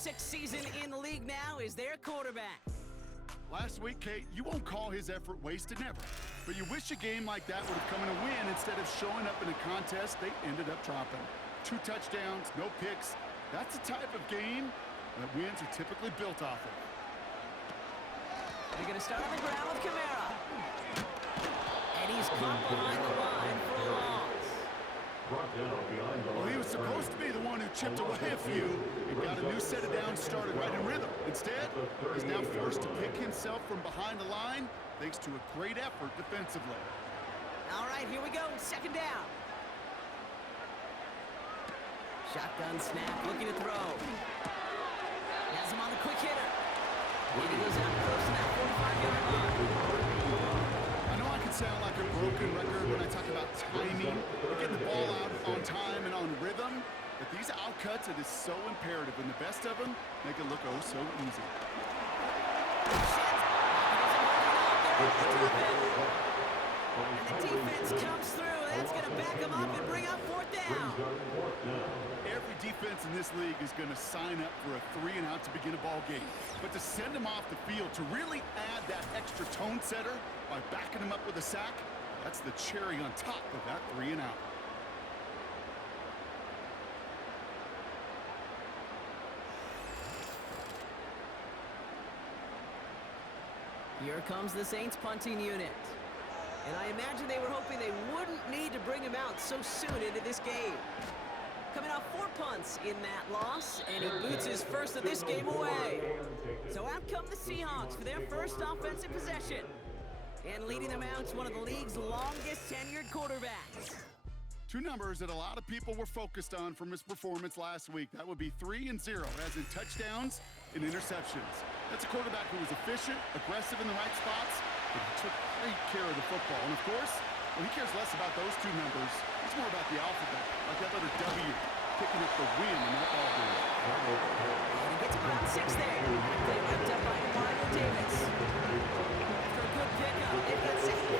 sixth season in the league now, is their quarterback. Last week, Kate, you won't call his effort wasted, never. But you wish a game like that would have come in a win instead of showing up in a contest they ended up dropping. 2 touchdowns, no picks. That's the type of game that wins are typically built off of. They're going to start on the ground with Kamara. And he's caught behind the line for a loss. Well, he was supposed to be the one who chipped away a few and got a new set of downs started right in rhythm. Instead, he's now forced to pick himself from behind the line thanks to a great effort defensively. All right, here we go. Second down. Shotgun snap, looking to throw. Has him on the quick hitter. And he goes out close to that 45-yard line. I know I can sound like a broken record when I talk about timing, getting the ball out on time and on rhythm, but these outcuts, it is so imperative, and the best of them make it look oh so easy. And the defense comes through. That's going to back him up and bring up fourth down. Every defense in this league is going to sign up for a 3-and-out to begin a ball game. But to send him off the field, to really add that extra tone setter by backing him up with a sack, that's the cherry on top of that 3-and-out. Here comes the Saints punting unit. And I imagine they were hoping they wouldn't need to bring him out so soon into this game. Coming off 4 punts in that loss, and he boots his first of this game away. So out come the Seahawks for their first offensive possession. And leading them out is one of the league's longest tenured quarterbacks. 2 numbers that a lot of people were focused on from his performance last week. That would be 3 and 0, as in touchdowns and interceptions. That's a quarterback who was efficient, aggressive in the right spots, but he took great care of the football. And of course, well, he cares less about those 2 numbers. It's more about the alphabet, like that letter W, picking up the win in that ball game. And he gets around 6 there. They wrapped up by Mario Davis. After a good pickup, they've got 2nd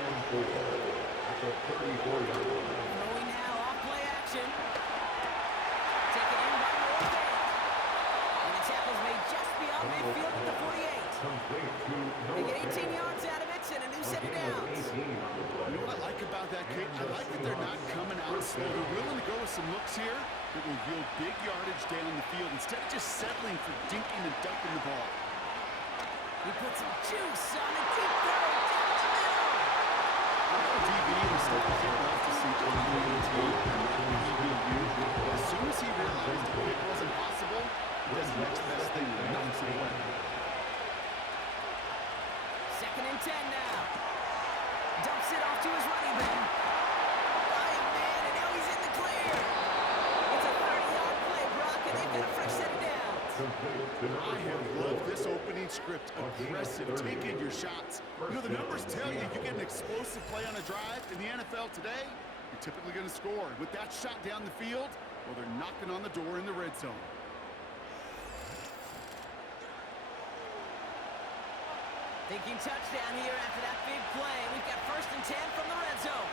and 4. Throwing now off play action. Taken in by Morgan. And the tackle's made just beyond midfield at the 48. They get 18 yards out of it and a new set of downs. You know what I like about that, Kate? I like that they're not coming out slow. They're willing to go with some looks here that will yield big yardage down the field instead of just settling for dinking and dunking the ball. He put some juice on a deep throw down the middle. DB was still left to see as soon as he realized the pick wasn't possible, he does the next best thing and knocks it away. 2nd and 10 now. Dumps it off to his running back. Ryan, man, and now he's in the clear. It's a 30-yard play, Brock, and they've got a fresh set of downs. I have loved this opening script. Aggressive, taking your shots. You know, the numbers tell you get an explosive play on a drive in the NFL today, you're typically going to score. With that shot down the field, well, they're knocking on the door in the red zone. Thinking touchdown here after that big play. We've got 1st and 10 from the red zone.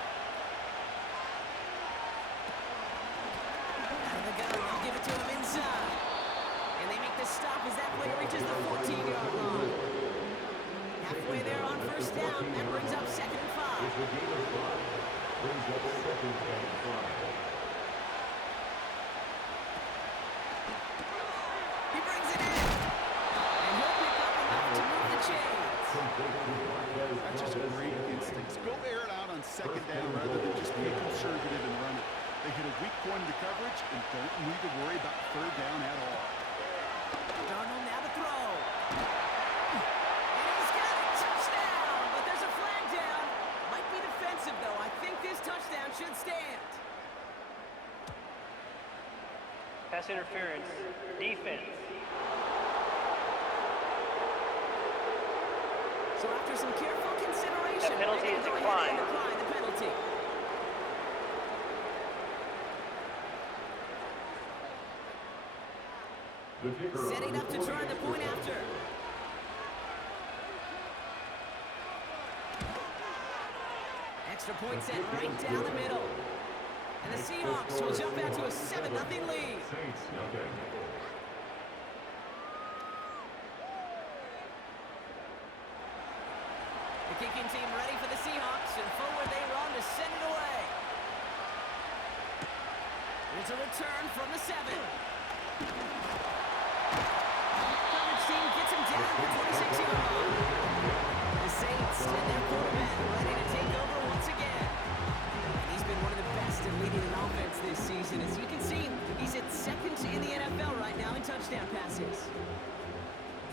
Out of the gun, they'll give it to him inside. And they make the stop as that play reaches the 14-yard line. Halfway there on 1st down. That brings up 2nd and 5. He brings it in. And he'll pick up enough to move the chains. That's just great instincts. Go air it out on 2nd down rather than just be conservative and run it. They hit a weak point in the coverage and don't need to worry about 3rd down at all. Darnold now to throw. And he's got a touchdown, but there's a flag down. Might be defensive, though. I think this touchdown should stand. Pass interference. Defense. So after some careful consideration, the penalty is declined. Decline the penalty. Setting up to try the point after. Extra point set right down the middle. And the Seahawks will jump out to a 7-0 lead. The kicking team ready for the Seahawks, and forward they run to send it away. There's a return from the 7. Coverage team gets him down to the 26-yard line. The Saints and their quarterback ready to take over once again. He's been one of the best at leading an offense this season. As you can see, he's at second in the NFL right now in touchdown passes.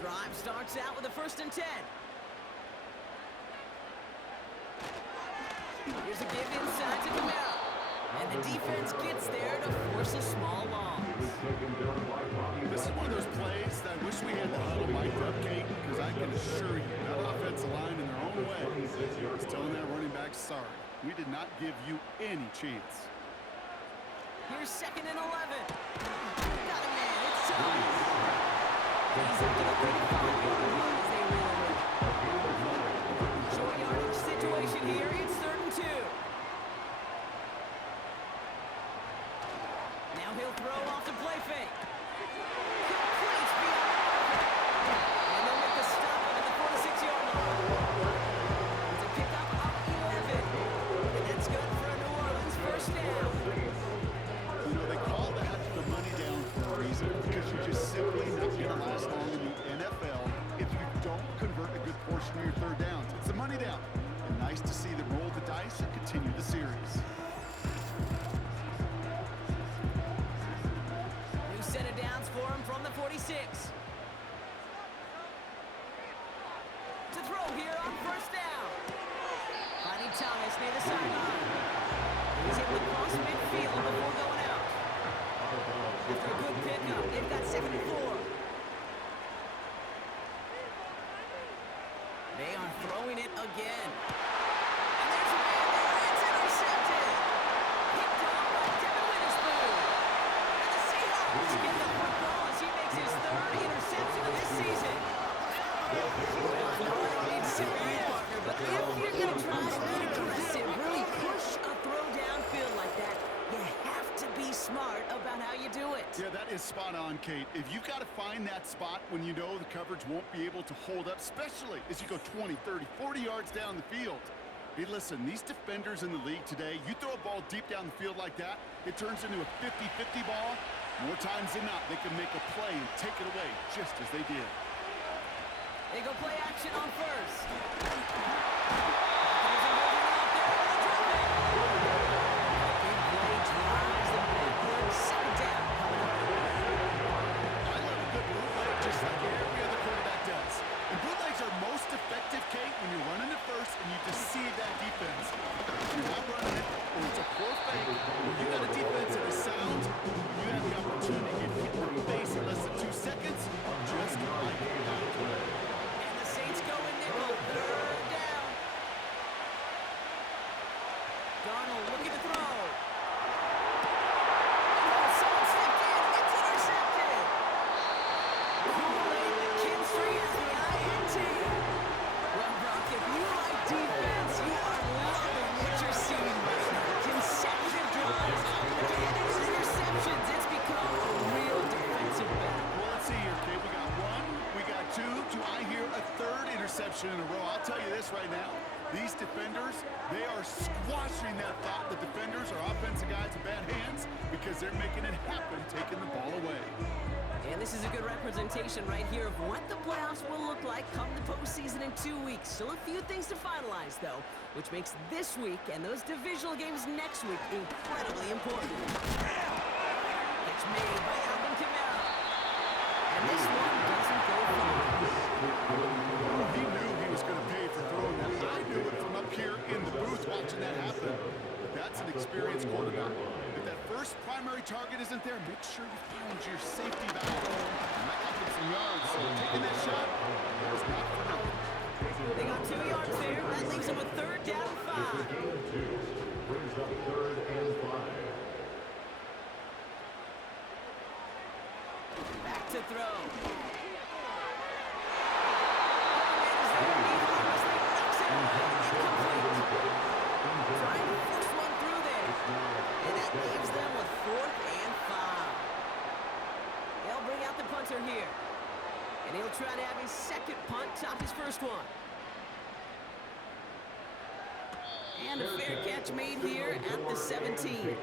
Drive starts out with a 1st and 10. Here's a give inside to Camara. And the defense gets there to force a small loss. This is one of those plays that I wish we had the huddle mic'd up, Kate, because I can assure you that offensive line in their own way is telling that running back, sorry, we did not give you any chance. Here's 2nd and 11. Got a man, it's time. He's up to the 35-yard line as they reel him in. Short yardage situation here, it's 3rd and 2. Now he'll throw off the play fake. Complete beyond the marker. And they'll make the stop up at the 46-yard line. It's a pickup of 11. And that's good for a New Orleans 1st down. You know, they call that the money down for a reason, because you're just simply not going to last long in the NFL if you don't convert a good portion of your 3rd downs. It's the money down. And nice to see them roll the dice and continue the series. New set of downs for him from the 46. To throw here on 1st down. Finding Thomas near the sideline. He's able to cross midfield before going out. After a good pickup, they've got 2nd and 4. They are throwing it again. And there's a man there. It's intercepted. Picked off by Devin Witherspoon. And the Seahawks get the football as he makes his 3rd interception of this season. Well, I know I don't need to sit with you, partner, but if you're going to try to be aggressive, really push a throw downfield like that, you have to be smart about how you do it. Yeah, that is spot on, Kate. If you've got to find that spot when you know the coverage won't be able to hold up, especially as you go 20, 30, 40 yards down the field. Hey, listen, these defenders in the league today, you throw a ball deep down the field like that, it turns into a 50-50 ball. More times than not, they can make a play and take it away just as they did. They go play action on 1st. When you're running it first and you deceive that defense. If you're not running it, or it's a poor fake, or you got a defense that is sound, you have the opportunity to get hit in the face in less than 2 seconds, just like that. And the Saints go in nickel, 3rd down. Darnold looking to throw. And someone stepped in, and it's intercepted. Kool-Aid McKinstry has the INT. Well, Brock, if you like defense, you are loving what you're seeing right now. Consecutive drives, again, and interceptions. It's become a real defensive battle. Well, let's see here, Kate. We got 1, we got 2. Do I hear a 3rd interception in a row? I'll tell you this right now. These defenders, they are squashing that thought the defenders are offensive guys in bad hands because they're making it happen, taking the ball away. And this is a good representation right here of what the playoffs will look like come the postseason in 2 weeks. Still a few things to finalize, though, which makes this week and those divisional games next week incredibly important. Catch made by Alvin Kamara. And this one doesn't go far. He knew he was going to pay for throwing that. I knew it from up here in the booth watching that happen. But that's an experienced quarterback. If that first primary target isn't there, make sure you find your safety valve. You might not get some yards, so taking that shot was not for nothing. They got 2 yards there. That leaves them with 3rd down and 5. Brings up 3rd and 5. Back to throw. Trying to force one through there. And that leaves them with 4th and 5. He'll try to have his second punt top his first one. And a fair catch made here at the 17.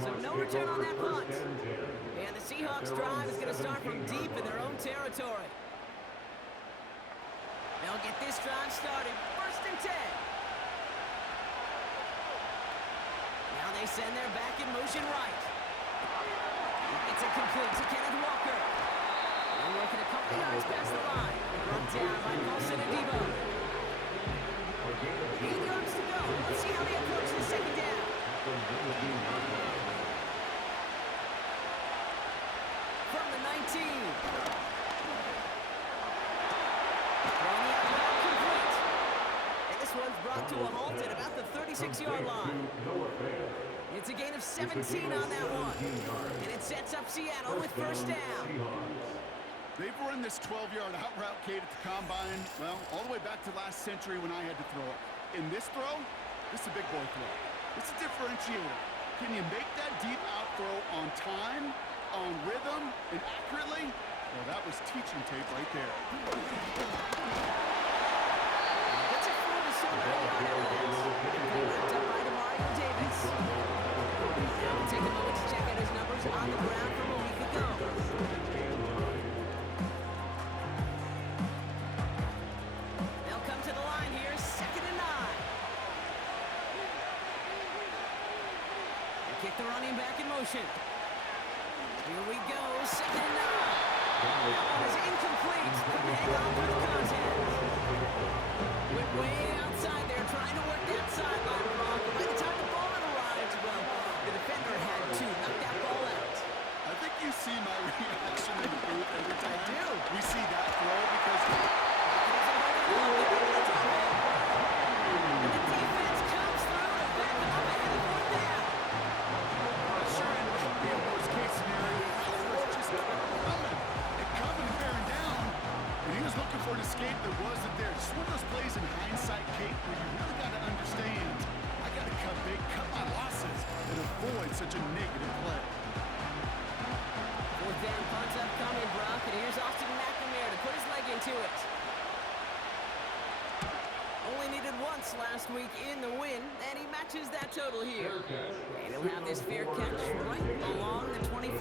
So no return on that punt. And the Seahawks drive is going to start from deep in their own territory. They'll get this drive started. First and 10. Now they send their back in motion right. It's a complete to Kenneth Walker. They're working a couple yards past the line. Brought down by Paulson and Debo. 8 yards to go. Let's see how they approach the second down. From the 19. Throwing the out complete. And this one's brought to a halt at about the 36-yard line. It's a gain of 17 on that one. And it sets up Seattle with first down. They've run this 12-yard out route, Kate, at the combine, well, all the way back to last century when I had to throw it. In this throw, this is a big boy throw. It's a differentiator. Can you make that deep out throw on time, on rhythm, and accurately? Well, that was teaching tape right there. That's it for the wrapped up by Mario Davis. Now we'll take a moment to check out his numbers on the ground from a week ago. They'll come to the line here, 2nd and 9. They kick the running back in motion. Here we go, 2nd and 9. That one is incomplete. Couldn't hang on through the contact. Went way outside there, trying to work that sideline block. But by the time the ball arrived, well, the defender had to knock that ball out. I think you see my reaction in the booth every time. I do. We see that throw because And the defense comes through to back him up ahead of 4th down. sure ended up being a worst-case scenario. It just coming and bearing down, and he was looking for an escape that wasn't there. Just one of those plays in hindsight, Kate, where you really got to understand, I got to cut big, cut my losses, and avoid such a negative play. 4th down, punt's upcoming, Brock, and here's Austin McNamara to put his leg into it. Only needed once last week in the win, and he matches that total here. And he'll have this fair catch right along the 25.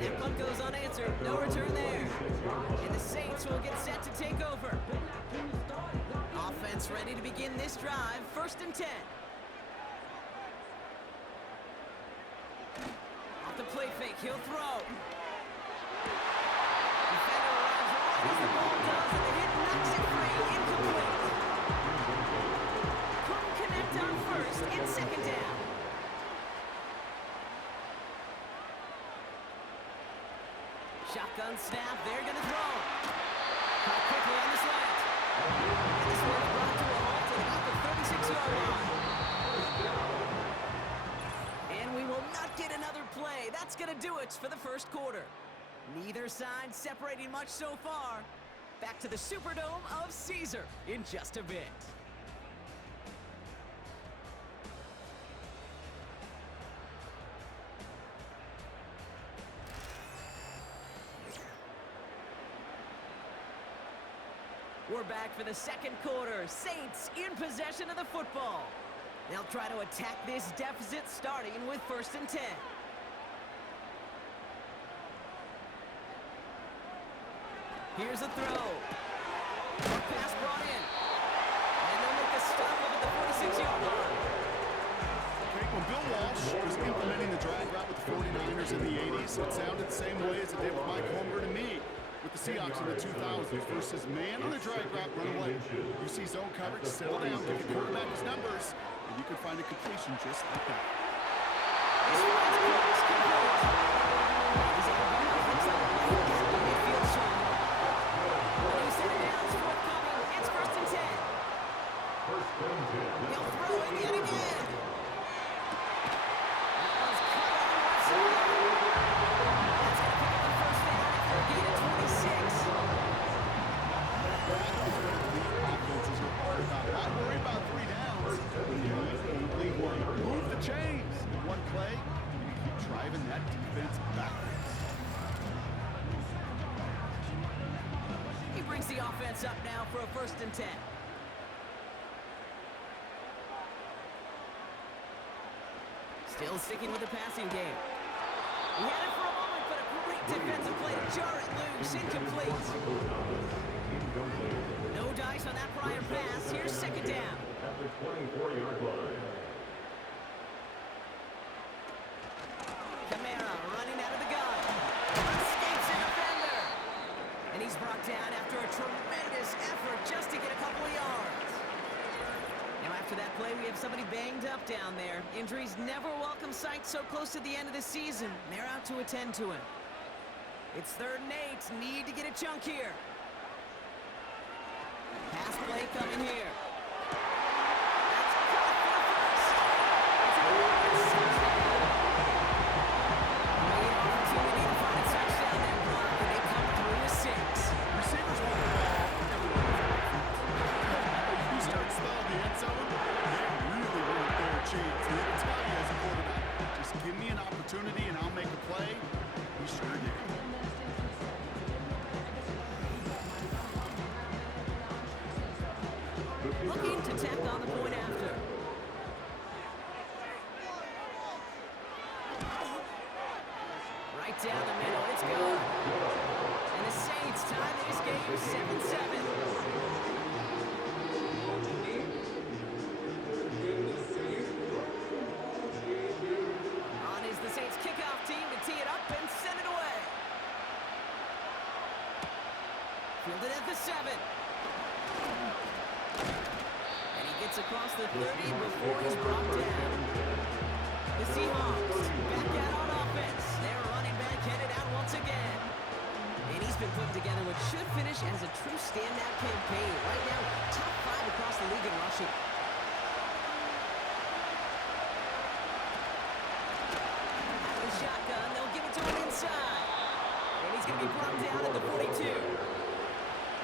That punt goes unanswered, no return there. And the Saints will get set to take over. Offense ready to begin this drive, 1st and 10. Off the play fake, he'll throw. Defender arrives right as the ball does, and the hit knocks it free, incomplete. Couldn't connect on 1st and 2nd down. Shotgun snap, they're going to throw. Caught quickly on the slant. And this one's brought to a halt at about the 36-yard line. And we will not get another play. That's going to do it for the first quarter. Neither side separating much so far. Back to the Superdome of Caesar in just a bit. We're back for the second quarter. Saints in possession of the football. They'll try to attack this deficit starting with 1st and 10. Here's a throw. Pass brought in. And they'll make a stop up at the 46-yard line. Okay, when Bill Walsh was implementing the drag route with the 49ers in the 80s, it sounded the same way as it did with Mike Holmgren and me with the Seahawks in the 2000s versus man on the drag route, run away. You see zone coverage, settle down, give the quarterback his numbers, and you can find a completion just like that. This one's close, complete. He's able to move himself right at the midfield stripe. And he set it down, it's forthcoming. It's 1st and 10. He'll throw it yet again. That one's cut on the left side. That's going to pick up the first down after a gain of 26. Offenses are worried about. Not worried about 3 downs. Move the chains. In one play, you keep driving that defense backwards. brings the offense up now for a 1st and 10. Still sticking with the passing game. He had it for a moment, but a great defensive play to jar it loose. Incomplete. No dice on that prior pass. Here's 2nd down. At the 24-yard line. Kamara running out of the gun. Escapes a defender. And he's brought down after a tremendous effort just to get a couple of yards. Now after that play, we have somebody banged up down there. Injuries never a welcome sight so close to the end of the season. They're out to attend to him. It's 3rd and 8. Need to get a chunk here. Pass play coming here. That's caught for the first. It's a touchdown. Great opportunity to find a touchdown there, Brock, and they come through with 6. Receivers want the ball everywhere. If you start smelling the end zone, they really want their chance. And it'll tell you as a quarterback, just give me an opportunity and I'll make a play. He sure did. Looking to tack on the point after. Right down the middle. It's good. And the Saints tie this game 7-7. On is the Saints kickoff team to tee it up and send it away. Fielded at the 7. And he gets across the 30 before he's brought down. The Seahawks back out on offense. Their running back headed out once again. And he's been putting together what should finish as a true standout campaign. Right now, top 5 across the league in rushing. Out of the shotgun, they'll give it to him inside. And he's going to be brought down at the 42.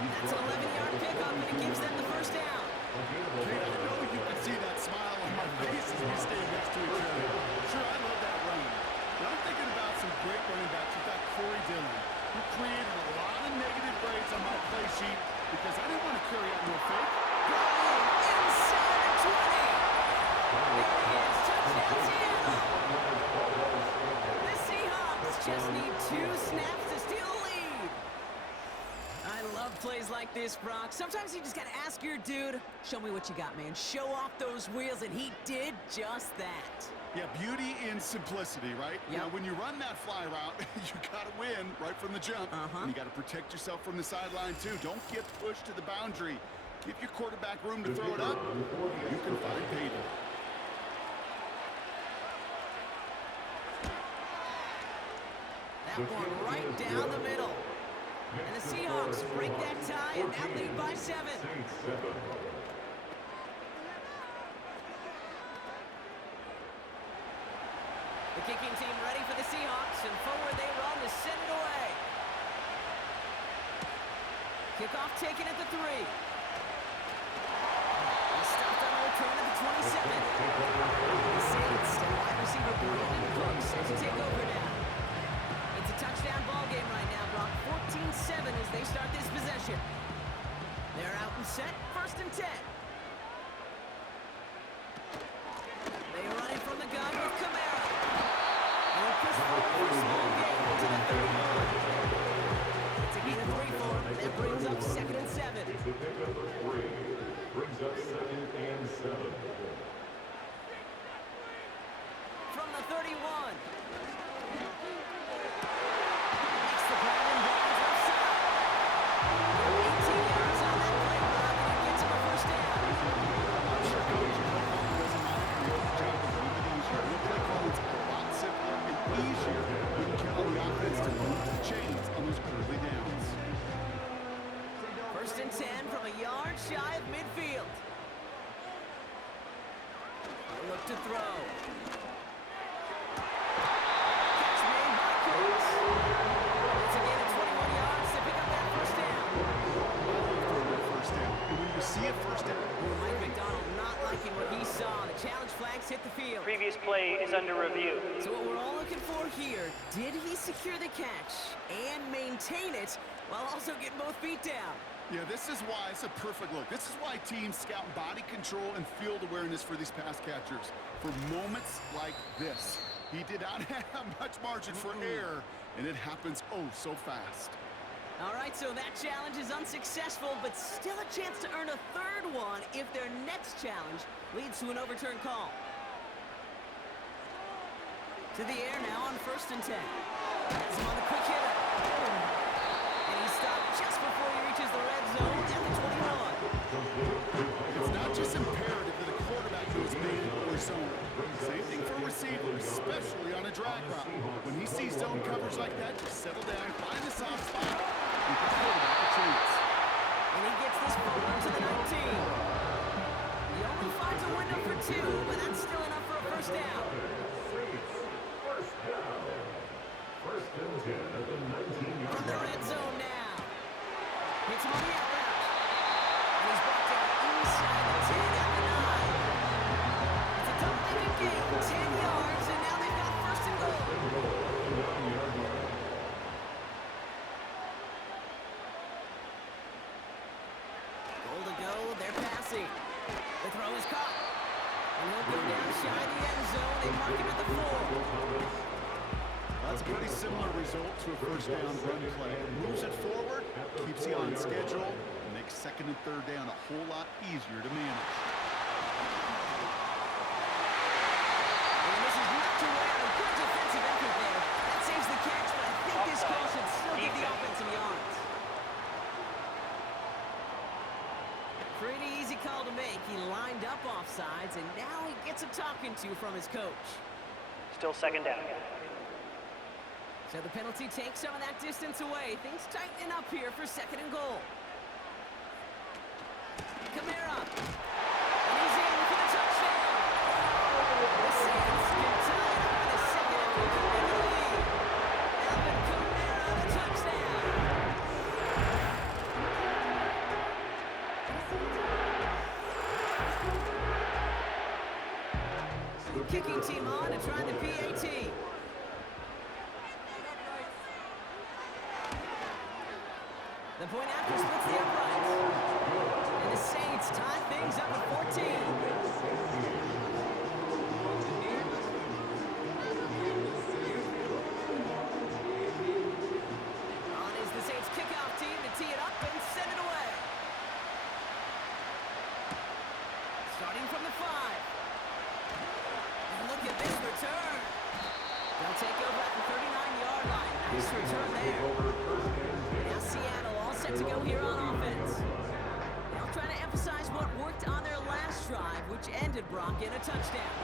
That's an 11-yard pickup, and it gives them the 1st down. Hey, I know you can see that smile on my face as we stand next to each other. Sure, I love that run. But I'm thinking about some great running backs. You've got Corey Dillon, who created a lot of negative grades on my play sheet because I didn't want to carry out no fake. Inside the 20. There he is. Touchdown, Seattle. The Seahawks just need 2 snaps to steal the lead. I love plays like this, Brock. Sometimes you just got to ask your dude, show me what you got, man. Show off those wheels, and he did just that. Yeah, beauty in simplicity, right? Yep. Now, when you run that fly route, you got to win right from the jump. And you got to protect yourself from the sideline, too. Don't get pushed to the boundary. Give your quarterback room to throw it up. You can find payday. That one right down the middle. And the Seahawks break that tie and now lead by 7. The kicking team ready for the Seahawks, and forward they run to send it away. Kickoff taken at the 3. He stopped on a return at the 27. The Saints and wide receiver Brandon Cooks set to take over now. It's a touchdown ball game right now, Brock. 14-7 as they start this possession. They're out and set, 1st and 10. They are running from the gun with Kamara. And they'll push forward for a small gain to the 31. It's a gain of 3 for him. That brings up 2nd and 7. It's the pick up of 3. Brings up 2nd and 7. From the 31. Makes the grab and Barnes offside. 18 yards on that play, Brock, and it gets him a 1st down. I'm sure Coach doesn't mind if he does a job of limiting your play calls a lot simpler and easier when you can allow the offense to move the chains on those early downs. 1st and 10 from a yard shy of midfield. They look to throw. Catch made by Cooks. It's a gain of 21 yards to pick up that 1st down. First down. And when you see a 1st down, Mike McDonald not liking what he saw. The challenge flags hit the field. Previous play is under review. So what we're all looking for here, did he secure the catch and maintain it while also getting both feet down? Yeah, this is why it's a perfect look. This is why teams scout body control and field awareness for these pass catchers. For moments like this, he did not have much margin for error, and it happens oh so fast. All right, so that challenge is unsuccessful, but still a chance to earn a third one if their next challenge leads to an overturned call. To the air now on 1st and 10. Has him on the quick hitter. And he stopped just before he reaches the red zone at the 21. It's not just imperative that a quarterback goes man or zone. Same thing for a receiver, especially on a drag route. When he sees zone coverage like that, just settle down, find the soft spot, and give the quarterback a chance. And he gets this forward to the 19. He only finds a window for 2, but that's still enough for a first down. First and 10 at the 19-yard From the line. red zone now. Hits him on the out route. And he's brought down inside the 10 at the 9. It's a double-digit gain, 10 yards, and now they've got 1st and goal. Goal to go, they're passing. The throw is caught. And he'll go down shy of the end zone. They mark him at the 4. That's a pretty similar result to a first down run play. Moves it forward, keeps you on schedule, and makes 2nd and 3rd down a whole lot easier to manage. And this is not to wear a good defensive effort there. That saves the catch, but I think this call should still give the offense some yards. Pretty easy call to make. He lined up offsides, and now he gets a talking to from his coach. Still 2nd down. So the penalty takes some of that distance away. Things tightening up here for 2nd and goal. Kamara. And he's in for the touchdown. The Saints can tie it up for the 2nd after coming into the lead. Alvin Kamara, the touchdown. Kicking team on to try the PAT. The point after splits the uprights. And the Saints tie things up at 14. On is the Saints kickoff team to tee it up and send it away. Starting from the 5. And look at this return. They'll take over at the 39-yard line. Nice return there. Now Seattle all set to go here on offense. They'll try to emphasize what worked on their last drive, which ended Brock in a touchdown.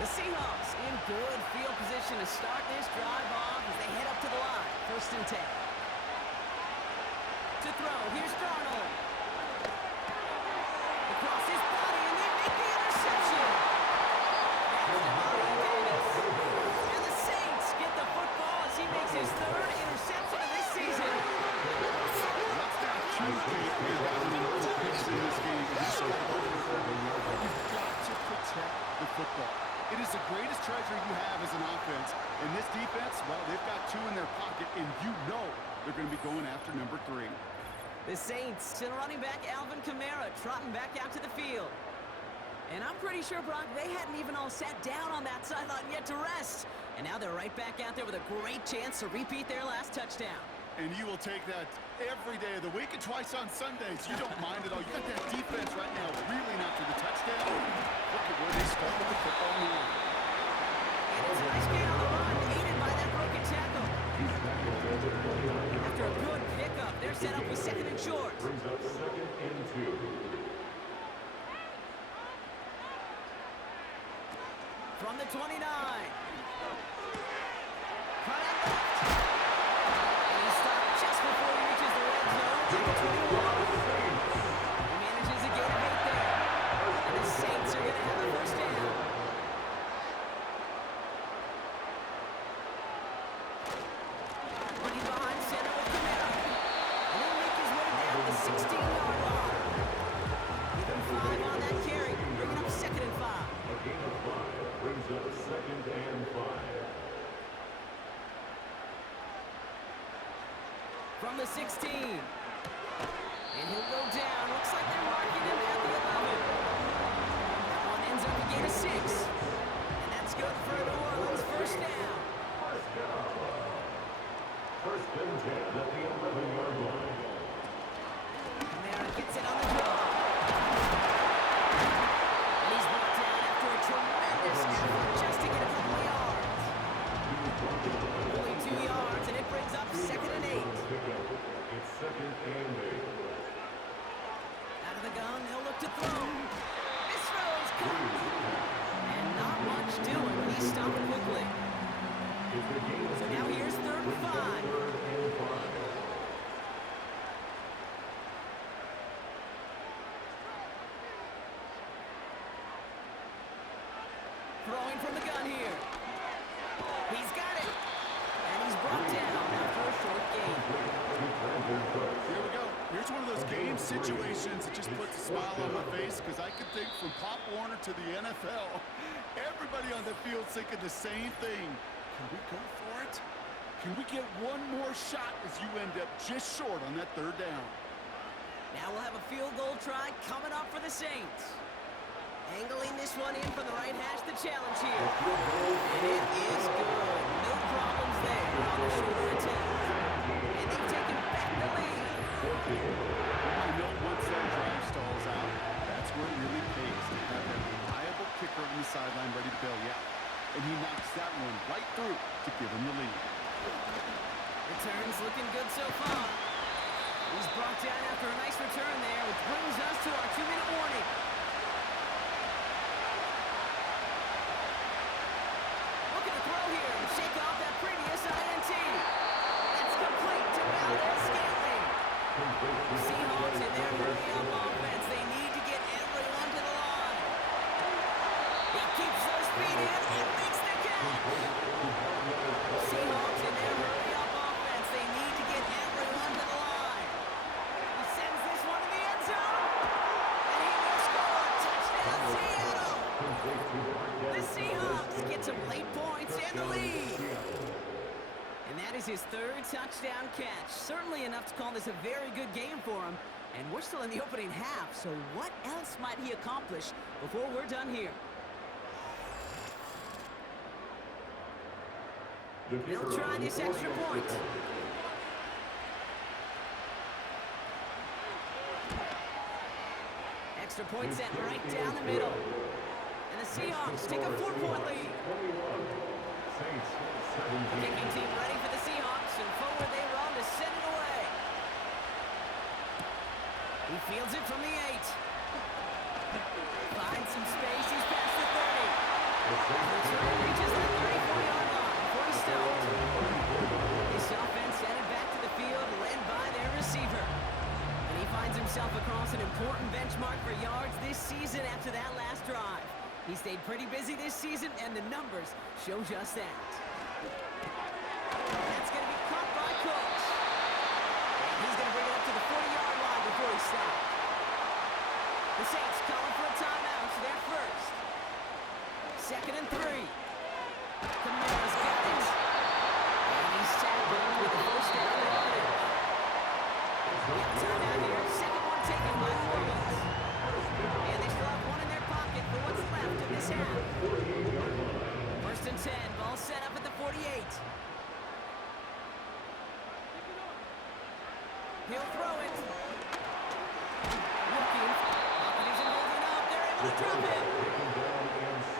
The Seahawks in good field position to start this drive off as they head up to the line. 1st and 10. To throw, here's Darnold. Across his body, and they make the interception. And the Saints get the football as he makes his 3rd interception of this season. Let's not choose You've got to protect the football. It is the greatest treasure you have as an offense. And this defense, well, they've got 2 in their pocket, and you know they're going to be going after number 3. The Saints still running back Alvin Kamara trotting back out to the field. And I'm pretty sure, Brock, they hadn't even all sat down on that sideline yet to rest. And now they're right back out there with a great chance to repeat their last touchdown. And you will take that every day of the week and twice on Sundays. You don't mind at all. You got that defense right now reeling after the touchdown. Look at where they start with the football now. And it's a nice gain on the run, aided by that broken tackle. After a good pickup, they're set up with 2nd and short. Brings up 2nd and 2. From the 29. Cut out left. And he stopped just before he reaches the red zone at the 21. He manages a gain of 8 there. And the Saints are going to have a first down. Looking behind center with Kamara. And he'll make his way down the 16-yard line. Give him 5 on that carry, bringing up 2nd and 5. A gain of 5 brings up 2nd and 5. From the 16. And he'll go down. Looks like they're marking him at the 11. That one ends up a gain of 6. And that's good for New Orleans first down. First and 10 at the 11-yard line. Kamara gets it on the draw. And he's brought down after a tremendous effort just to get a couple of yards. Only 2 yards, and it brings up 2nd and 8. It's 2nd and 8. Out of the gun, he'll look to throw. This throw is caught. And not much doing. He stopped quickly. So now here's 3rd and 5. Throwing from the gun here. He's got it. And he's brought down after a short gain. Here we go. Here's one of those game situations that just puts a smile on my face because I can think from Pop Warner to the NFL, everybody on the field thinking the same thing. Can we go for it? Can we get one more shot as you end up just short on that 3rd down? Now we'll have a field goal try coming up for the Saints. Angling this one in from the right hash, the challenge here. And it is good. No problems there on the shorter attempt. And they've taken back the lead. I know once that drive stalls out, that's where it really pays to have that reliable kicker on the sideline ready to bail you out. And he knocks that one right through to give him the lead. Return's looking good so far. He's brought down after a nice return there, which brings us to our 2-minute warning. Looking to throw here and shake off that previous INT. That's complete to Valdez-Scantling. Seahawks in their hurry-up offense. They need to get everyone to the line. He keeps their speed in and makes the catch. Seahawks in their hurry-up offense. They need to get everyone to the line. He sends this one to the end zone. And he will score. Touchdown, Seattle. The Seahawks get some late points and the lead. And that is his 3rd touchdown catch. Certainly enough to call this a very good game for him. And we're still in the opening half, so what else might he accomplish before we're done here? They'll try this extra point. Extra point set right down the middle. And the Seahawks take a 4-point lead. The kicking team ready for the Seahawks, and forward they run to send it away. He fields it from the 8. Finds some space, he's past the 30. Return reaches that 34-yard line before he's stopped. This offense headed back to the field, led by their receiver. And he finds himself across an important benchmark for yards this season after that last drive. He stayed pretty busy this season, and the numbers show just that. That's going to be caught by Cooks. And he's going to bring it up to the 40-yard line before he stops. The Saints calling for a timeout, so they're first. 2nd and 3. Kamara's got it. And he's tackled with the first down yardage. We have a timeout here. 2nd one taken by New Orleans. And they still have one in their pocket for what's left of this half. 1st and 10. Ball set up at the 48. He'll throw it. Looking. Pocket isn't holding up. They're able to drop it.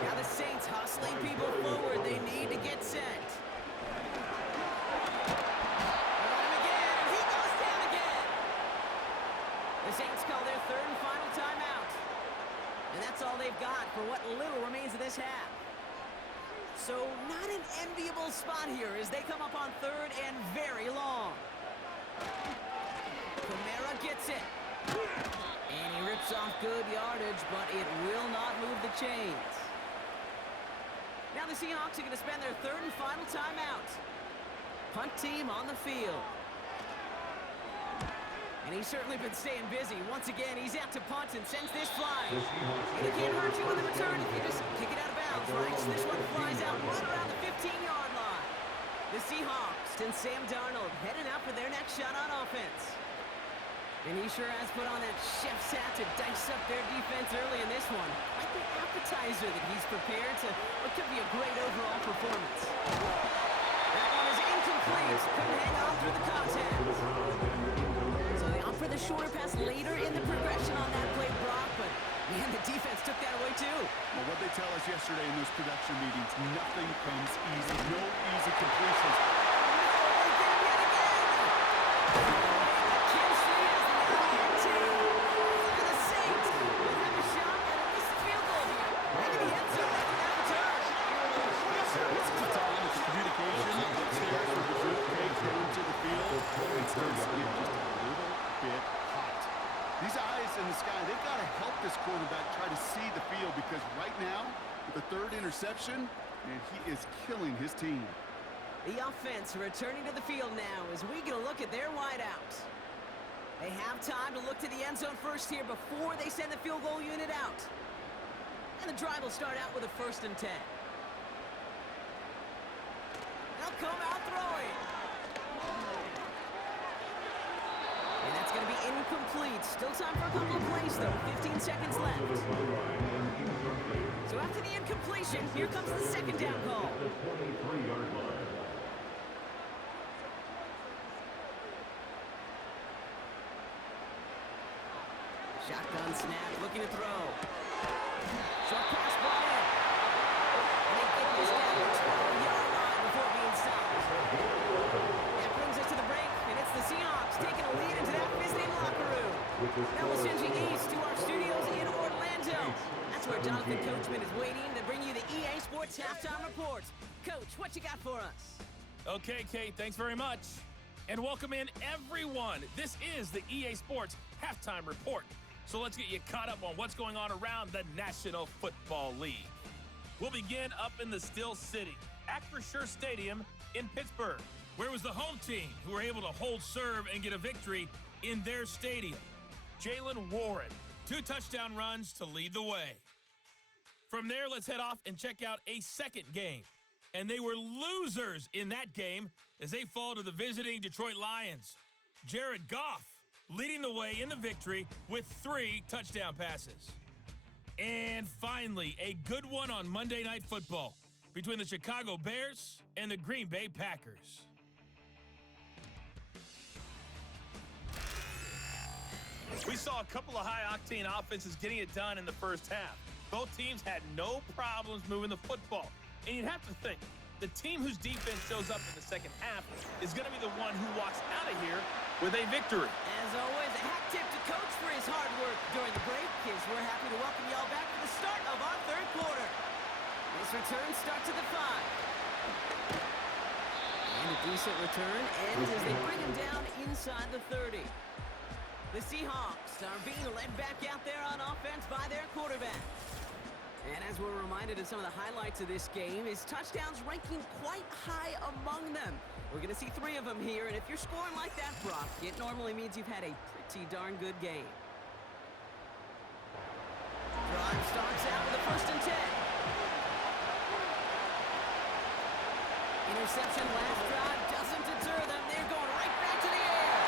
Now the Saints hustling people forward. They need to get set. Run him again, and he goes down again. The Saints call their 3rd and final timeout. And that's all they've got for what little remains of this half. So not an enviable spot here as they come up on 3rd and very long. Kamara gets it. And he rips off good yardage, but it will not move the chains. Now the Seahawks are going to spend their 3rd and final timeout. Punt team on the field. And he's certainly been staying busy. Once again, he's out to punt and sends this flying. And it can't hurt you on the return if you just kick it out of bounds, right? So this one flies out right around the 15-yard line. The Seahawks and Sam Darnold heading out for their next shot on offense. And he sure has put on that chef's hat to dice up their defense early in this one. Like the appetizer that he's prepared to what could be a great overall performance. That one is incomplete. Couldn't hang on through the contact. So they opt for the shorter pass later in the progression on that play, Brock, but man, the defense took that away too. Well, what they tell us yesterday in those production meetings, nothing comes easy. No easy completions. These eyes in the sky, they've got to help this quarterback try to see the field because right now, with the third interception, man, he is killing his team. The offense returning to the field now as we get a look at their wideouts. They have time to look to the end zone first here before they send the field goal unit out. And the drive will start out with a 1st and 10. They'll come out throwing. And that's going to be incomplete. Still time for a couple of plays, though. 15 seconds left. So after the incompletion, here comes the 2nd down call. Shotgun snap, looking to throw. Short pass brought in. And they get this down to the 12-yard line before being stopped. That brings us to the break, and it's the Seahawks taking a lead into that visiting locker room. Now we'll send you east to our studios in Orlando. That's where Jonathan Coachman is waiting to bring you the EA Sports Halftime Report. Coach, what you got for us? Okay, Kate, thanks very much. And welcome in, everyone. This is the EA Sports Halftime Report. So let's get you caught up on what's going on around the National Football League. We'll begin up in the Steel City, Acrisure Stadium in Pittsburgh, where it was the home team who were able to hold serve and get a victory in their stadium. Jalen Warren, 2 touchdown runs to lead the way. From there, let's head off and check out a second game. And they were losers in that game as they fall to the visiting Detroit Lions. Jared Goff leading the way in the victory with 3 touchdown passes. And finally, a good one on Monday Night Football between the Chicago Bears and the Green Bay Packers. We saw a couple of high-octane offenses getting it done in the first half. Both teams had no problems moving the football. And you'd have to think, the team whose defense shows up in the second half is going to be the one who walks out of here with a victory. As always, a hat tip to Coach for his hard work during the break, as we're happy to welcome y'all back for the start of our 3rd quarter. This return starts at the 5. And a decent return ends as they bring him down inside the 30. The Seahawks are being led back out there on offense by their quarterback. And as we're reminded of some of the highlights of this game, his touchdowns ranking quite high among them. We're going to see 3 of them here, and if you're scoring like that, Brock, it normally means you've had a pretty darn good game. Drive starts out with a 1st and 10. Interception last drive doesn't deter them. They're going right back to the air.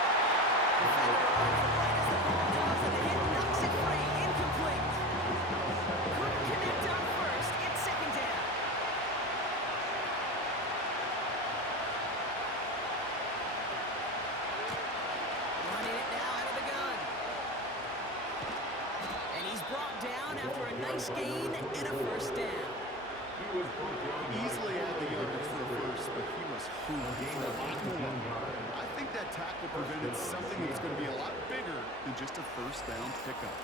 Defender runs right as the ball goes, and the hit knocks it free. Incomplete. Couldn't connect on first. It's 2nd down. Running it now out of the gun. And he's brought down after a nice gain and a 1st down. Easily had the yardage for the first, but he was gained a lot more. I think that tackle prevented something that's going to be a lot bigger than just a 1st down pickup.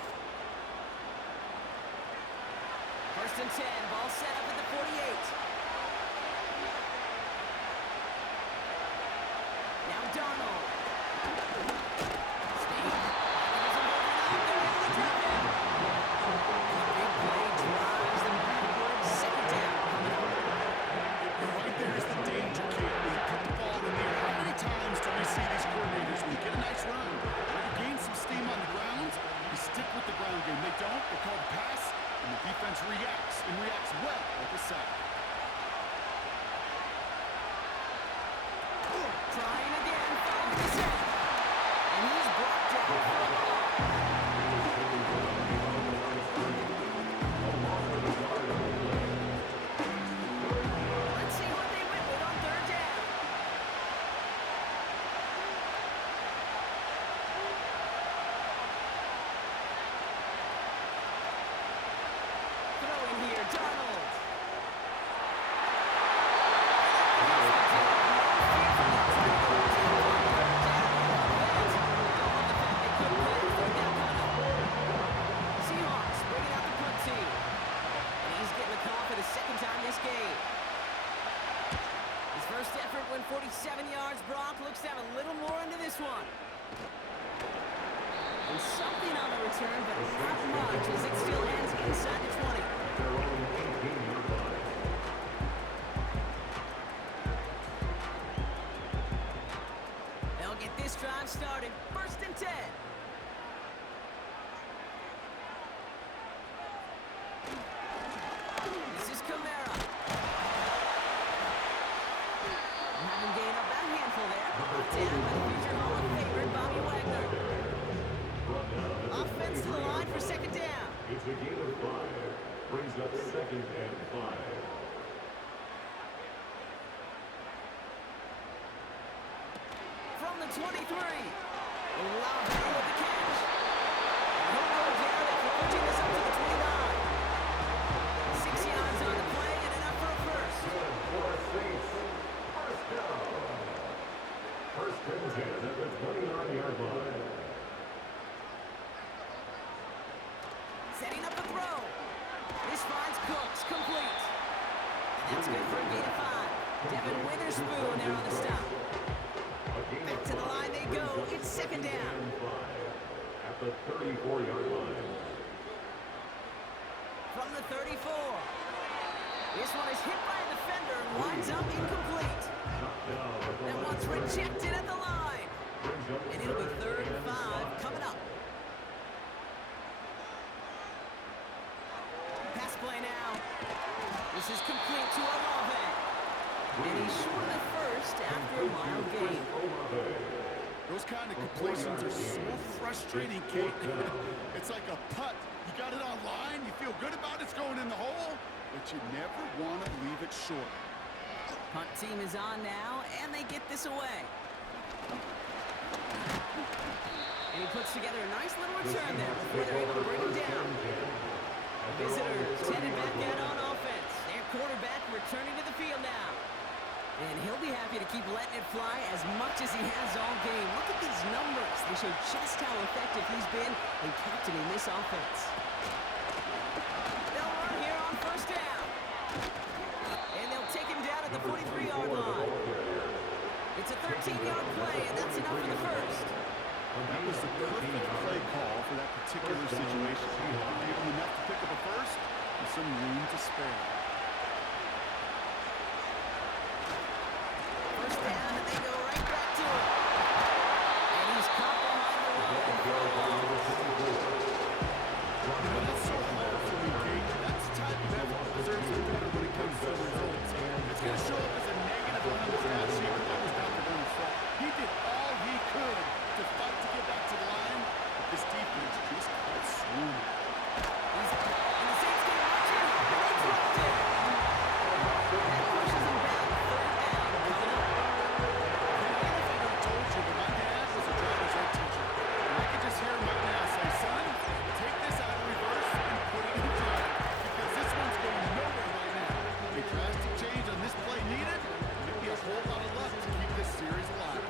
1st and 10, ball set up at the 48. Now Donald. Staying. They're able to drop him. And a big play drives them backwards. 2nd down. Right there is the danger kid. When you put the ball in the air, how many times do we see these coordinators, when you get a nice run, when you gain some steam on the ground, you stick with the ground game. They don't, they call the pass, and the defense reacts, and reacts well with the sack. went 47 yards. Brock looks to have a little more into this one. And something on the return, but not much as it still ends inside the 20. They'll get this drive started. 1st and 10. This is Kamara. Having gained up that handful there. Brought down by future Hall of Famer Bobby Wagner. Offense to the line for 2nd down. It's a gain of 5. Brings up 2nd and 5. From the 23. Olave with the catch. He'll go down after pushing this up to the 29. 6 yards on the play and enough for a first. Good for Saints. First down. 1st and 10 at the 29-yard line. Setting up a throw. This finds Cooks complete. And that's good for a gain of 5. Devin Witherspoon there on the stop. Back to the line they go. It's 2nd down. At the 34-yard line. From the 34. This one is hit by a defender and winds up incomplete. That one's rejected at the line. And it'll be 3rd and 5 coming up. Pass play now. This is complete to Olave. And he's short at first after a wild game. Those kind of completions are so frustrating, Kate. It's like a putt. You got it on line, you feel good about it's going in the hole, but you never want to leave it short. Punt team is on now, and they get this away. And he puts together a nice little return there before they're able to bring him down. Visitors headed back out on offense. Their quarterback returning to the field now. And he'll be happy to keep letting it fly as much as he has all game. Look at these numbers. They show just how effective he's been in captaining this offense. They'll run here on 1st down. And they'll take him down at the 43-yard line. It's a 13-yard play, and that's enough for the first. That was the perfect play call for that particular situation. Gave him enough to pick up a first with some room to spare. 1st down, and they go right back to him. And he's caught behind the line. That's so hard for me, Kate. That's the type of effort that deserves to be better when it comes to the results. It's going to show up as a negative on the stat sheet, but that was not the runner's fault. He did all he could to fight to get back to the line, but this defense just got swooned. And the Saints get watching, and they dropped it. That pushes him back. 3rd down coming up. I told you that my dad was a driver's ed teacher. And I could just hear him right now say, son, take this out of reverse and put it in drive. Because this one's going nowhere right now. A drastic change on this play needed. Maybe a whole lot of luck to keep this series alive.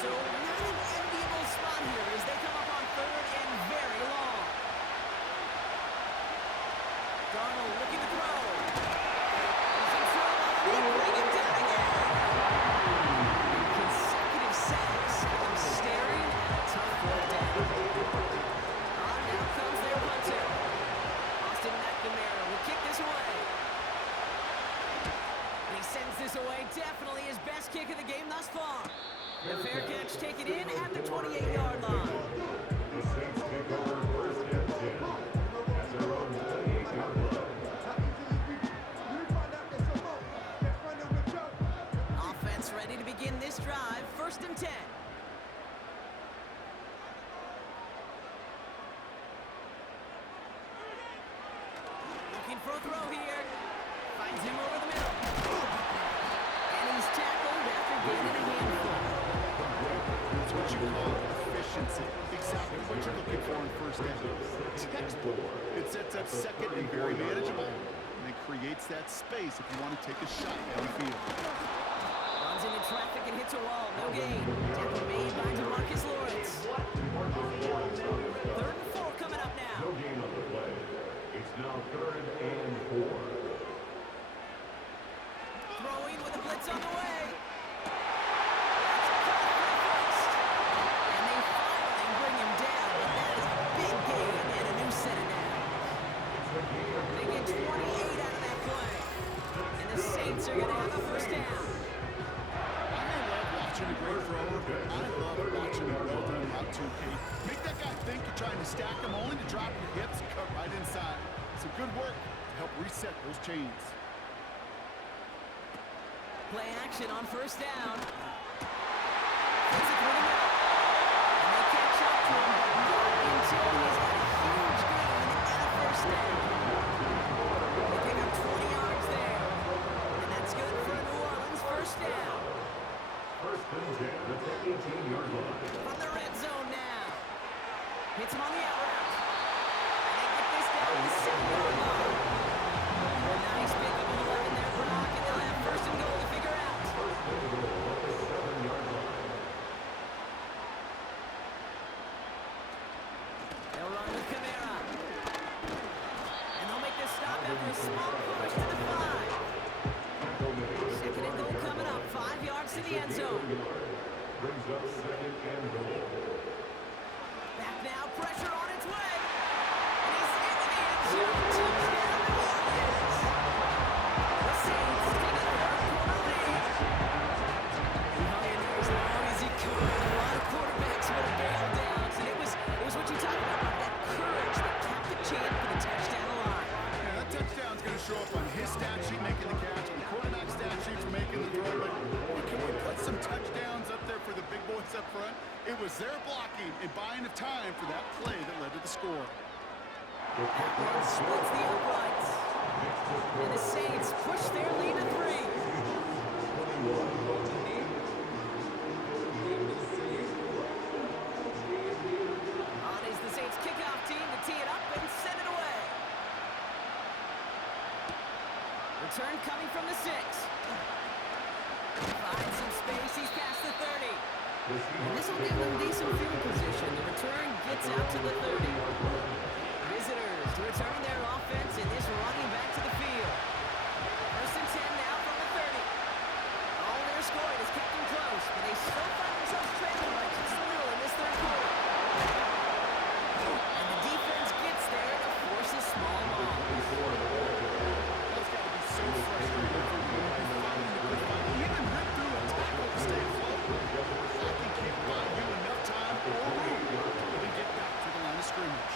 So not an enviable spot here as they come up on 3rd and very long. Darnold looking to throw. He's in trouble. They bring him down again. Consecutive sacks. I'm staring at a tough 4th down. Now comes their punter. Austin McNamara will kick this away. And he sends this away. Definitely his best kick of the game thus far. The fair catch taken in at the 28-yard line. The Saints take over 1st and 10 at their own 28-yard line. Offense ready to begin this drive. 1st and 10. Looking for a throw here. Finds him over the middle. And he's tackled after gaining a handful. It's what you call efficiency. Exactly what you're looking for in 1st down. Textbook. It sets up 2nd and very manageable. And it creates that space if you want to take a shot downfield. Runs into traffic and hits a wall. No gain. Tackle made by DeMarcus Lawrence. 3rd and 4 coming up now. No gain on the play. I love watching a well-done route too, Kate. Make that guy think you're trying to stack him only to drop your hips, cut right inside. Some good work to help reset those chains. Play action on first down. Fits it through the middle. And they catch up to him, but not until he's got a huge gain and a first down. They pick up 20 yards there. And that's good for a New Orleans first down. First and 10 at the 18-yard line. From the red zone now. Hits him on the out route. And they get this down to the 7-yard line. A nice pick up of 11 there, Brock, and they'll have first and goal to figure out. First and goal at the 7-yard line. They'll run with Kamara. And they'll make this stop after a small push to the 5. Second and goal coming up. 5 yards to the end zone. Brings up second and goal. Back now, pressure on its way. And he's in the end zone. Touchdown, New Orleans. The Saints take a third-quarter lead. He hung in there as long as he could. A lot of quarterbacks would have bailed out. And it was what you talked about, that courage that kept the champ for the touchdown alive. Yeah, that touchdown's going to show up on his stat sheet making the catch, and the quarterback stat sheet for making the throw. But can we put some touchdowns up there for the big boys up front? It was their blocking and buying of time for that play that led to the score. That one splits the uprights. And the Saints push their lead to 3. On is the Saints kickoff team to tee it up and send it away. Return coming from the 6. Finds some space, he's past the 30. And this will give them decent field position. The return gets out to the 30. Visitors to return their offense and this running back to the field. First and 10 now from the 30. All they're scoring has kept them close, but they still find themselves trailing by just a little in this third quarter. And the defense gets there to force a small ball. That's got to be so frustrating for you. Even rip through a tackle to stay afloat. I can keep buying you enough time or room to even get back to the line of scrimmage.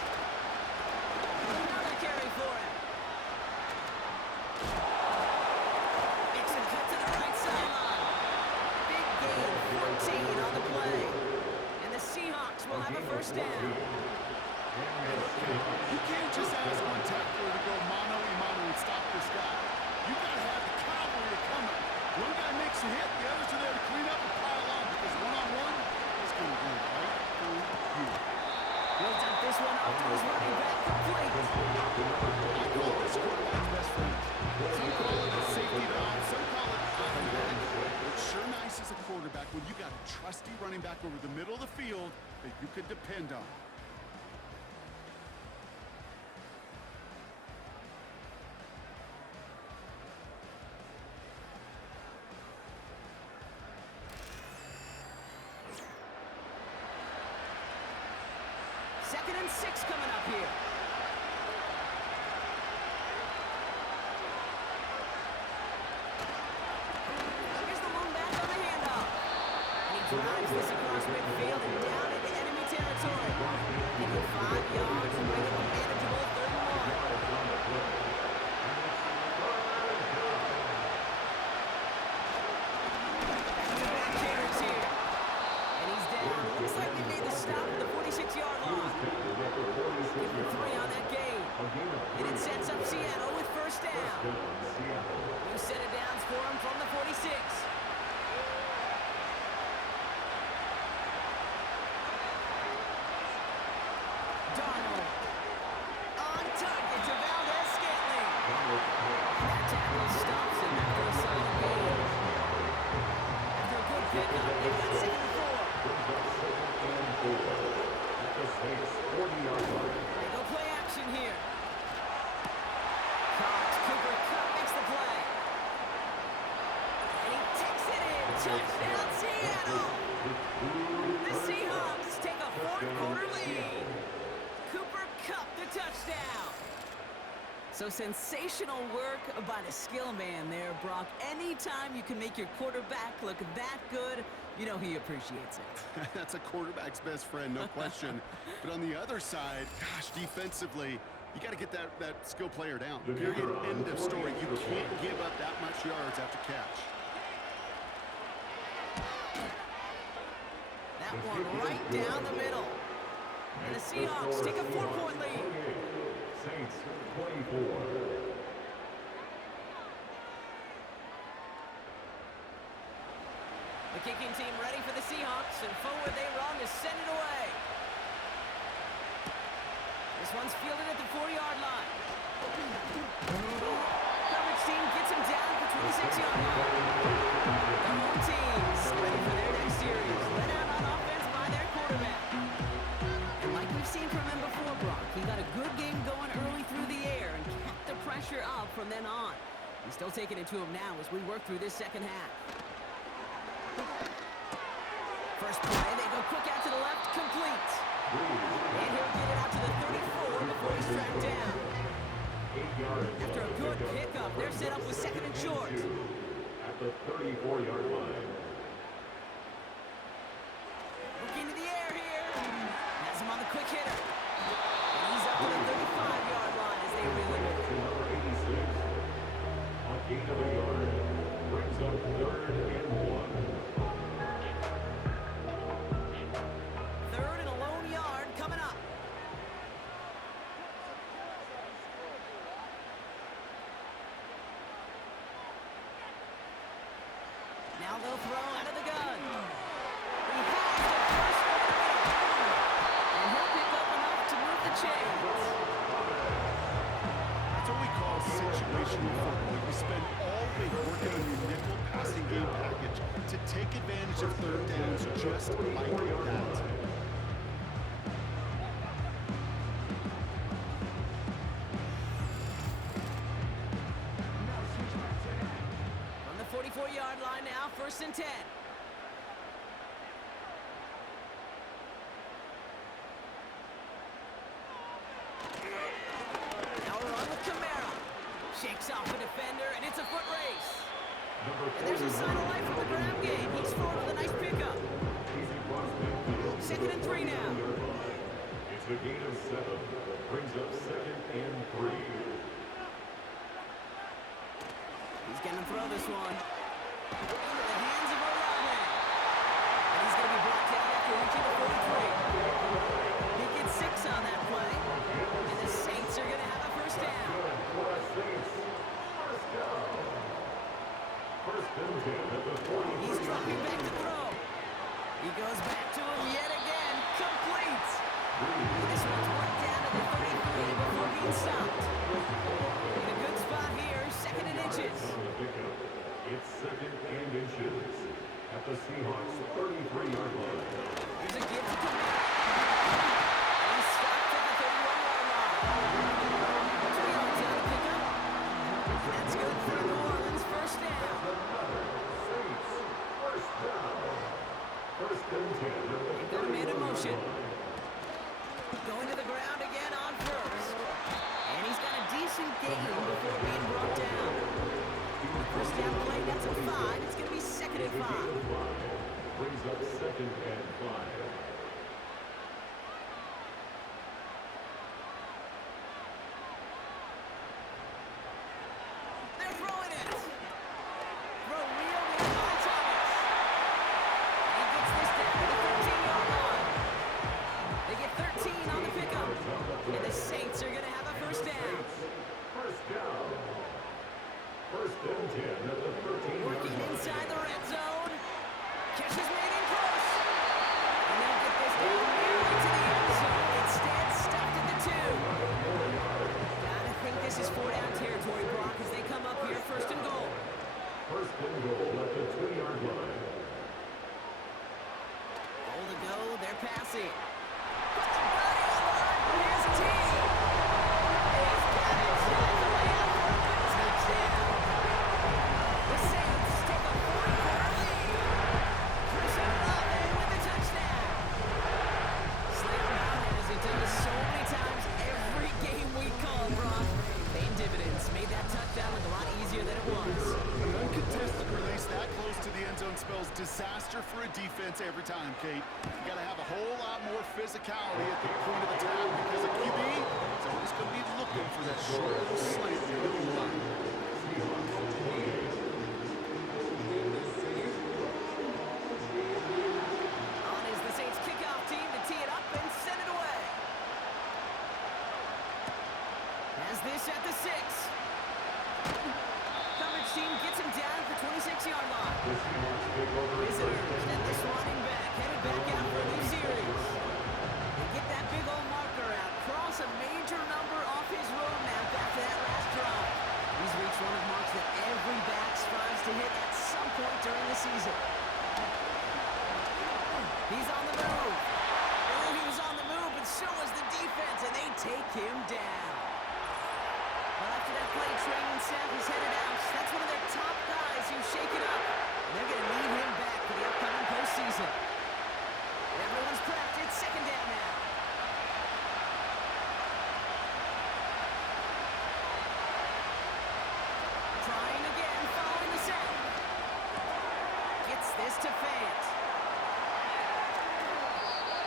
Another carry for him. Mixon cut to the right sideline. Big gain, 14 on the play. And the Seahawks will have a first down. You can't just ask one tackler to go mano-a-mano and stop this guy. You got to have the cavalry coming. One guy makes a hit, the others are there to clean up and pile on because one-on-one is going to go right through you. He'll dump this one off to his running back, complete. I call this quarterback's best friend. Some call it a safety valve, some call it automatic. It's sure nice as a quarterback when you got a trusty running back over the middle of the field that you could depend on. Second and 6 coming up here. Here's the move back on the handoff. And he drives this across midfield and down into enemy territory. Give him 5 yards and bring up a manageable 3rd and 1. Back-to-back carries here. And he's down. Looks like they made the stop at the 46-yard line. Give him 3 on that game. And it sets up Seattle with first down. New set of downs for him from the 46. Darnold. On target to Valdez-Scantling. That tackle stops him after a solid gain. After a good pickup, they've got 2nd and 4. They go play action here. Cooper Kupp makes the play. And he takes it in. Touchdown, Seattle. The Seahawks take a 4th quarter lead. Cooper Kupp the touchdown. So sensational work by the skill man there, Brock. Anytime you can make your quarterback look that good, you know he appreciates it. That's a quarterback's best friend, no question. But on the other side, gosh, defensively, you got to get that skill player down. Period. End of story. You can't give up that much yards after catch. That one right down the middle. And the Seahawks take a 4-point lead. Saints 24. The kicking team ready for the Seahawks, and forward they run to send it away. This one's fielded at the 4-yard line. Coverage team gets him down at the 26-yard line. The home team's ready for their next series. Led out on offense by their quarterback. And like we've seen from him before, Brock, he got a good game going early through the air and kept the pressure up from then on. He's still taking it to him now as we work through this second half. First play, they go quick out to the left, complete. And he'll get it out to the 34 before he's tracked down. After a good pickup, they're set up with second and short. At the 34-yard line. Looking to the air here. Has him on the quick hitter. And he's up to the 35-yard line as they reel him in. To number 86. A gain of a yard. Brings up 3rd and 1. Third and a lone yard coming up. Now they'll throw out of the gun. He has the first one. And he'll pick up enough to move the chains. That's what we call situational football. You spend all week working on your nickel passing game package to take advantage of third downs just like that. From the 44-yard line now, 1st and 10. Now we're on with Camara. Shakes off a defender, and it's a foot race. And there's a sign of life from the ground game. He's forward with a nice pickup. Second and 3 now. It's a gain of 7. Brings up 2nd and 3. He's going to throw this one into the hands of Olave. And he's going to be blocked out after reaching the 43. He gets 6 on that play. And the Saints are going to have a first down. He's dropping back to throw. He goes back to him yet again. Complete. And this one's worked down to the 33 before being stopped. In a good spot here, 2nd and inches. It's 2nd and inches at the Seahawks 33-yard line. Here's a give to Camara. He's stopped at the 31-yard line. 2 yards on the pickup. And that's good for New Orleans. First down. Saints, first down. 1st and 10. They've got a man in motion. Going to the ground again on first. And he's got a decent gain before being brought down. First down play, that's a 5. It's going to be 2nd and 5. Brings up 2nd and 5. They're throwing it. Throw reeled in by Thomas. And he gets this down to the 13-yard line. They get 13 on the pickup. And the Saints are going to have a first down. First down. 1st and 10 at the 13-yard Working line. inside the red zone. Catch is made in close. And they'll get this down nearly to the end zone. Instead, stopped at the 2. Gotta think this is 4-down territory, Brock, as they come up here 1st and goal. 1st and goal at the 2-yard line. Goal to go, they're passing. Put the body on the line for his team. He's got it shot the way out for a good touchdown. The Saints take a 4-quarter lead. Chris Olave with the touchdown. Slam down as he does so many times every game we call, Brock. They dip disaster for a defense every time, Kate. You got to have a whole lot more physicality at the point of attack because a QB is always going to be looking for that short little slant near the goal line. On is the Saints kickoff team to tee it up and send it away. Has this at the 6. Coverage team gets him down at the 26-yard line. Visitors and this running back headed back out for a new series. They get that big old marker out, cross a major number off his roadmap after that last drive. He's reached one of marks that every back strives to hit at some point during the season. He's on the move. Oh, he was on the move, but so was the defense, and they take him down. Well, after that play, training staff is headed out. That's one of their top guys who's shaken up. And they're going to need him back for the upcoming postseason. Everyone's prepped. It's second down now. Trying again, following the sound. Gets this to Fant.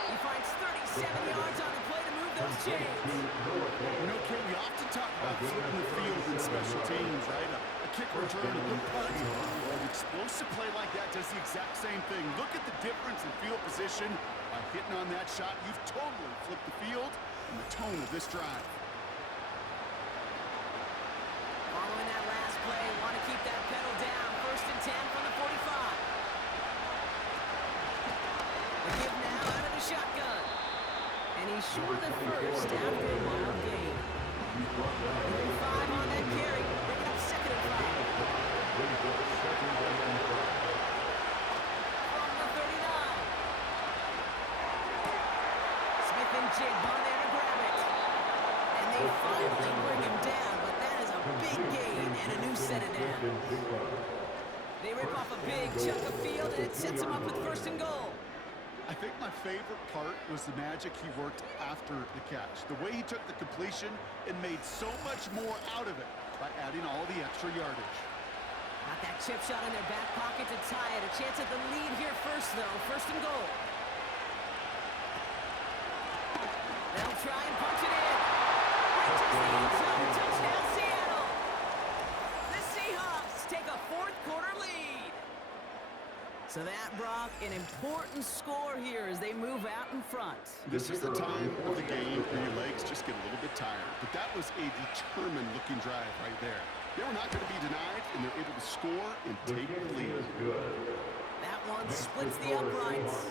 He finds 37 yards on the play to move those chains. You know, Kate, we often talk about flipping the field in special teams, right? A kick return, a good punt. Well, an explosive play like that does the exact same thing. Look at the difference in field position. By hitting on that shot, you've totally flipped the field and the tone of this drive. Following that last play, want to keep that pedal down. 1st and 10 from the 45. The give now out of the shotgun. And he's short of the first after a wild gain. 5 on that carry. Bring it up 2nd and 5. From the 39. Smith and Jigba there to grab it. And they finally bring him down, but that is a big gain and a new set of downs. They rip off a big chunk of field, and it sets him up with 1st and goal. I think my favorite part was the magic he worked after the catch. The way he took the completion and made so much more out of it by adding all the extra yardage. Got that chip shot in their back pocket to tie it. A chance at the lead here first, though. 1st and goal. They'll try and punch it in. Reaches the end zone. Touchdown, Seattle. The Seahawks take a 4th quarter lead. So that, Brock, an important score here as they move out in front. This is the time of the game where your legs just get a little bit tired. But that was a determined-looking drive right there. They were not going to be denied, and they're able to score and take the lead. That one splits the uprights.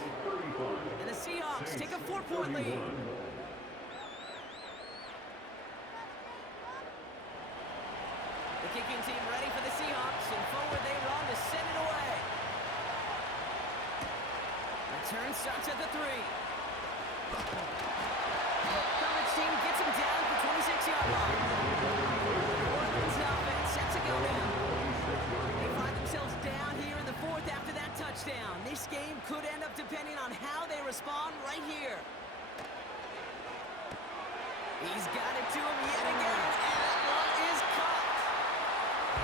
And the Seahawks take a 4-point lead. The kicking team ready for the Seahawks, and forward they run to send it away. Return starts at the 3. Coverage team gets him down at the 26-yard line. New Orleans offense sets a go down. They find themselves down here in the 4th after that touchdown. This game could end up depending on how they respond right here. He's got it to him yet again, and that one is caught.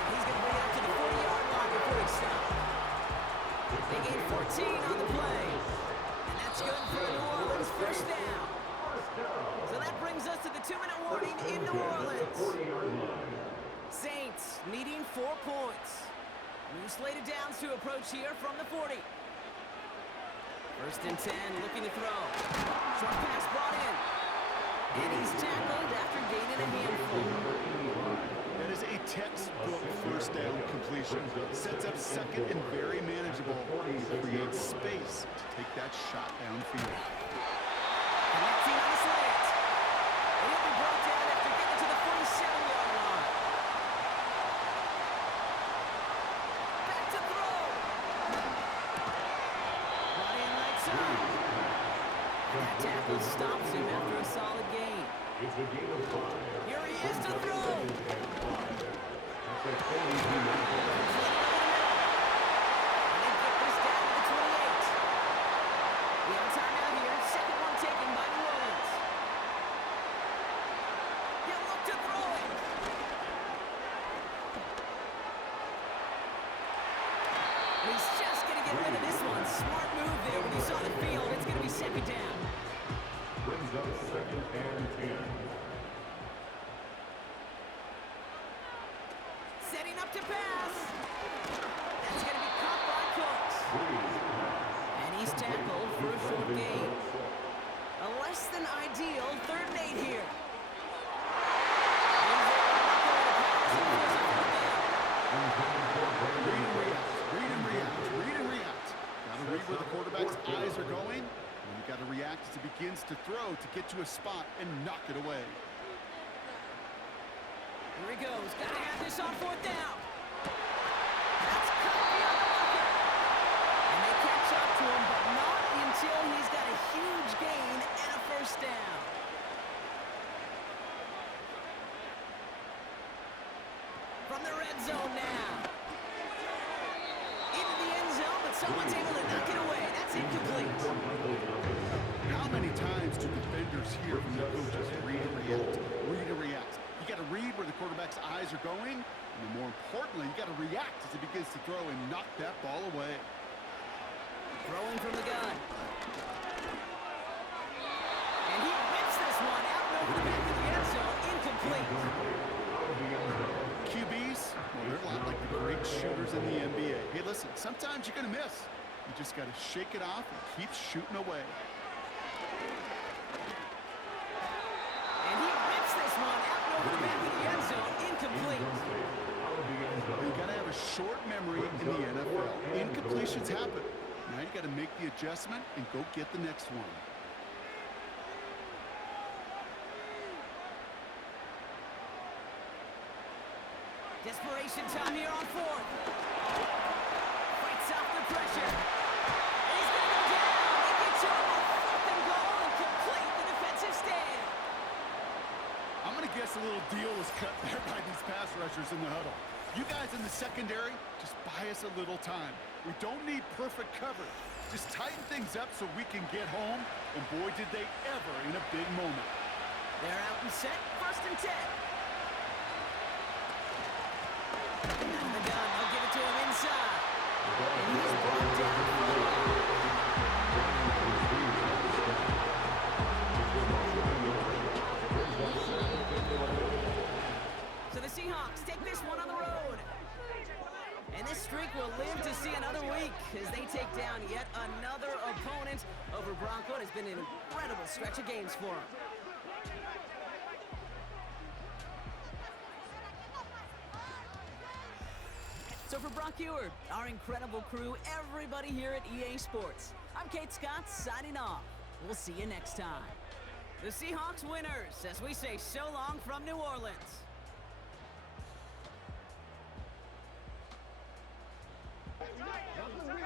And he's going to bring it up to the 40-yard line before he stops. They gain 14 on the play. And that's good for New Orleans. 1st down. So that brings us to the 2-minute warning in New Orleans. Saints needing 4 points. New slate of downs to approach here from the 40. 1st and 10, looking to throw. Short pass brought in. And he's tackled after gaining a handful. That is a textbook 1st down completion. Sets up 2nd and very manageable. Creates space to take that shot downfield. Connecting on the slant. And he'll be brought down after getting to the 47-yard line. Back to throw. Brought in right side. And that tackle stops him after a solid gain. It's a game of 5. Here he is to throw. And they get this down to the 28. We have a timeout here. 2nd one taken by New Orleans. He'll look to throw it. He's just going to get rid of this one. Smart move there when he saw the field. It's going to be second down. Brings up second and 10. Setting up to pass. That's going to be caught by Cooks. And he's tackled for a short gain. A less than ideal 3rd and 8 here. Read and react. Gotta read where the quarterback's eyes are going, and you gotta react as he begins to throw to get to a spot and knock it away. Here he goes. Gotta have this on 4th down. That's cut beyond the marker. And they catch up to him, but not until he's got a huge gain and a 1st down. From the red zone now. Into the end zone, but someone's able to knock it away. That's incomplete. How many times do defenders hear from their coaches, read and react, read and react? You got to read where the quarterback's eyes are going, and more importantly, you got to react as he begins to throw and knock that ball away. Throwing from the gun. And he whips this one out and over the back of the end zone. Incomplete. QBs, well, they're a lot like the great shooters in the NBA. Hey, listen, sometimes you're going to miss. You just got to shake it off and keep shooting away. And he rips this one out and over the back of the end zone. Incomplete. Well, you got to have a short memory in the NFL. Incompletions happen. Now you got to make the adjustment and go get the next one. Desperation time here on 4th. Fights off the pressure. And he's going to go down. They get to him on 4th and goal and complete the defensive stand. I'm going to guess a little deal was cut there by these pass rushers in the huddle. You guys in the secondary, just buy us a little time. We don't need perfect coverage. Just tighten things up so we can get home, and boy, did they ever in a big moment. They're out and set. 1st and 10. Out of the gun. They'll give it to him inside. And he's brought down for a loss. So the Seahawks take this one on the road. And this streak will live to see another week as they take down yet another opponent over Bronco. It has been an incredible stretch of games for them. So for Brock Ewer, our incredible crew, everybody here at EA Sports, I'm Kate Scott signing off. We'll see you next time. The Seahawks winners, as we say so long from New Orleans. Number 3.